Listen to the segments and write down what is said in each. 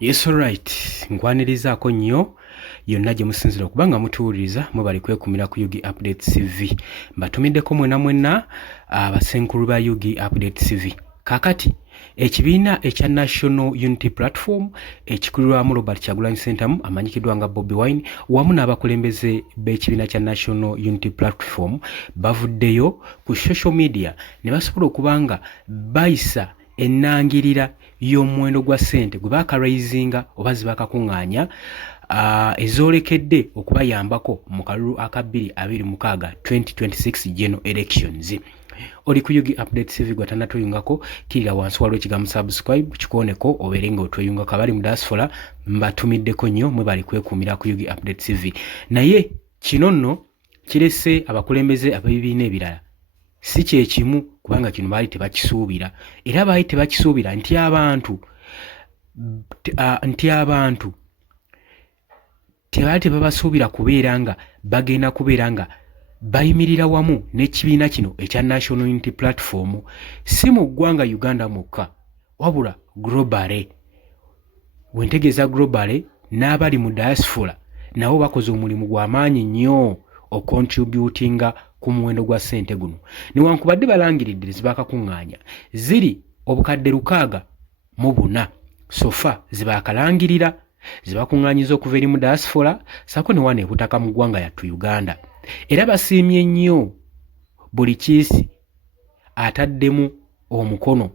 Yes, alright. Nkwanirizaako nnyo yonna gye musinzira okuba nga mutuwuliriza mwebali kwekumira ku Yugi Updates TV. Mbatumiddeko mwena abasenkulu ba Yugi Updates TV. Kakati ekibiina ekya National Unity Platform ekikulirwamu Robert Kyagulanyi Ssentamu amanyikiddwa nga Bobi Wine wamu n'abakulembeze b'ekibiina kya National Unity Platform bavuddeyo ku social media ne basobola okuba nga bayisa ennangirira y'omuwendo gwa ssente gwe baakarayizinga oba zibakakuŋŋaanya ezoolekedde okubayambako mu kalulu aka 2026 2026 general elections. Oli ku Yugi Updates TV gwe tannatuyungako kirira wansi waliwo ekigambo subscribe kikooneko obeere nga otweyungako abali mu diaspora mbatumiddeko nnyo mwe bali kwekuumira ku Yugi Updates TV. Naye kino nno kirese abakulembeze ab'ebibiina ebirala si kye kimu kubanga kino baali tebakisuubira era baali tebakisuubira nti abantu tebaali tebabasuubira kubeera nga bagenda kubeera nga bayimirira wamu n'ekibiina kino ekya National Unity Platform si mu ggwanga Uganda mwokka wabula globally. Wentegeeza globally n'abali mu diaspora nabo bakoze omulimu gw'amaanyi nnyo okontributinga ku muwendo gwa ssente guno. Newankubadde balangiridde zibakakuŋŋaanya ziri obukadde 604 sofa zibakalangirira zibakuŋŋaanyiza okuva eri mu diaspora sako ne wana ebutaka mu ggwanga yattu Uganda. Era basiimye nnyo buli kiisi ataddemu omukono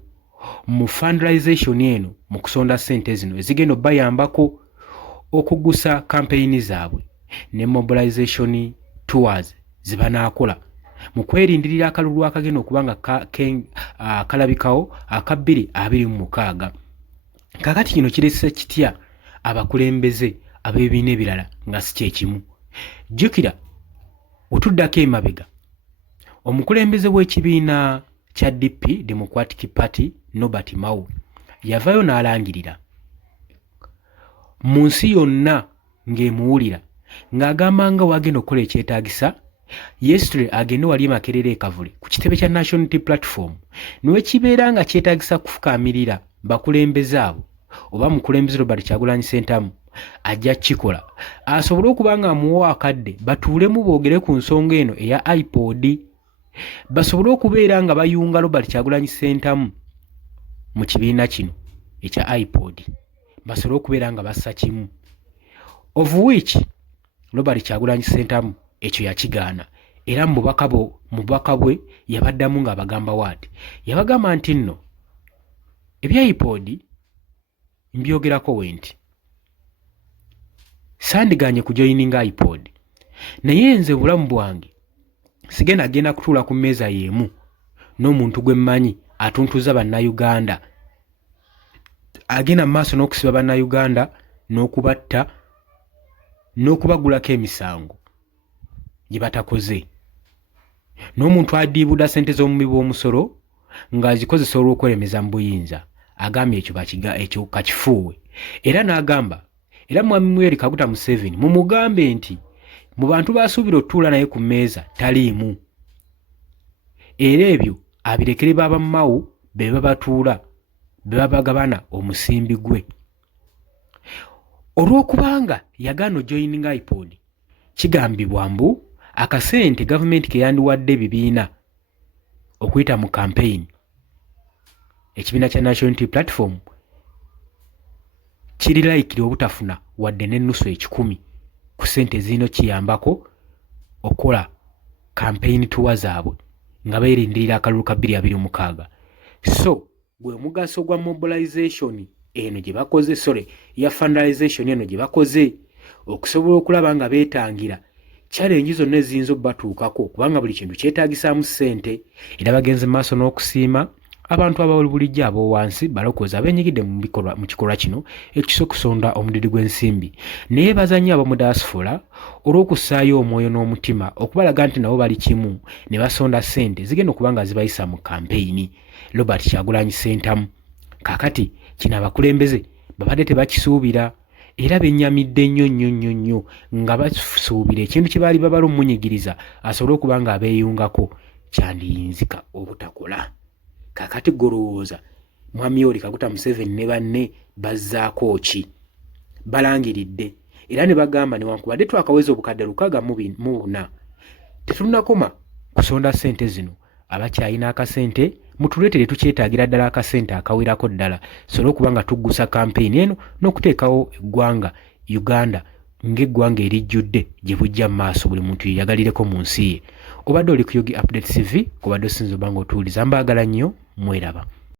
mu fundraisation eno mu kusonda ssente zino ezigenda bayambako okugusa kampeyini zaabwe ne mobilization tours zibanaakola mu kwerindirira akalulu akagenda okuba nga kalabikawo aka 2026. Kakati kino kirese kitya abakulembeze ab'ebibiina ebirala nga si kyekimu. Jjukira otuddako emabega omukulembeze w'ekibiina kya DP Democratic Party Norbert Mao yavayo n'alangirira mu nsi yonna ng'emuwulira ng'agamba nga wagenda okukola ekyetaagisa yesterday agende wali Makerere e Kavule ku kitebe kya National Unity Platform niwe kibeera nga kyetaagisa kufukaamirira bakulembeze abo oba mukulembeze Robert Kyagulanyi Ssentamu ajja kikola asobole okuba nga amuwa akadde batuulemu boogere ku nsonga eno eya iPod basobole okubeera nga bayunga Robert Kyagulanyi Ssentamu mu kibiina kino ekya iPod basobole okubeera nga bassa kimu of which Robert Kyagulanyi Ssentamu ekyo yakigaana era mu bubaka bwe yabaddamu ng'abagamba waati yabagamba nti nno ebya iPod mbyogerako wenti sandiganye kujoyininga iPod naye nze bulamu bwange genda kutuula ku mmeeza y'emu n'omuntu gwe mmanyi atuntuza bannayuganda agenda mu maaso n'okusiba bannayuganda n'okubatta n'okubagulako emisango gye batakoze n'omuntu adiibuda ssente z'omumi bw'omusolo ng'azikozesa olw'okweremeza mu buyinza agambye ekyo kakifuuwe era n'agamba era mwami Yoweri Kaguta Museveni mumugambe nti mu bantu basuubira otuula naye ku mmeeza taliimu era ebyo abirekere baba Mao be babatuula be babagabana omusimbi gwe olw'okubanga yagaana ojoyininga iPod kigambibwa mbu akasente gavumenti ke yandiwadde ebibiina okuyita mu campaign ekibiina kya National Unity Platform kirilayikira obutafuna wadde n'ennusu 10 ku ssente zino kiyambako okukola campaign tour zaabwe nga beerindirira akalulu ka 2026. So gwe mugaso gwa mobilization eno gye bakoze ya fundraisation eno gye bakoze okusobola okulaba nga beetangira challenge zonna eziyinza obbatuukako kubanga buli kintu kyetaagisaamu ssente era bagenze maaso n'okusiima abantu ababulijjo ab'owansi balokozi abenyigidde mu kikolwa kino ekisokusonda omudidi gw'ensimbi naye bazannyo ab'omu diaspora olw'okussaayo omwoyo n'omutima okubalaga nti nabo bali kimu ne basonda ssente zigenda okuba nga zibayisa mu kampeyini Robert Kyagulanyi Ssentamu. Kakati kino abakulembeze babadde tebakisuubira era bennyamidde nnyo nga basuubira ekintu kye baali babala omunyigiriza asobole okuba nga abeeyungako kyandiyinzika obutakola. Kakati golowooza mwami Yoweri Kaguta Museveni ne banne bazzaako ki balangiridde era ne bagamba newankubadde twakaweza obukadde 640 tetunnakoma kusonda ssente zino abakyayina akasente mutuleetere tukyetaagira ddala akasente akawerako ddala sobole okuba nga tuggusa kampeyini eno n'okuteekawo eggwanga Uganda ng'eggwanga erijjudde gye bujja mu maaso buli muntu yeyagalireko mu nsi ye. Obadde oli ku Yogi Updates TV, kubadde osinza oba nga otuwuliza, mbaagala nnyo, mweraba.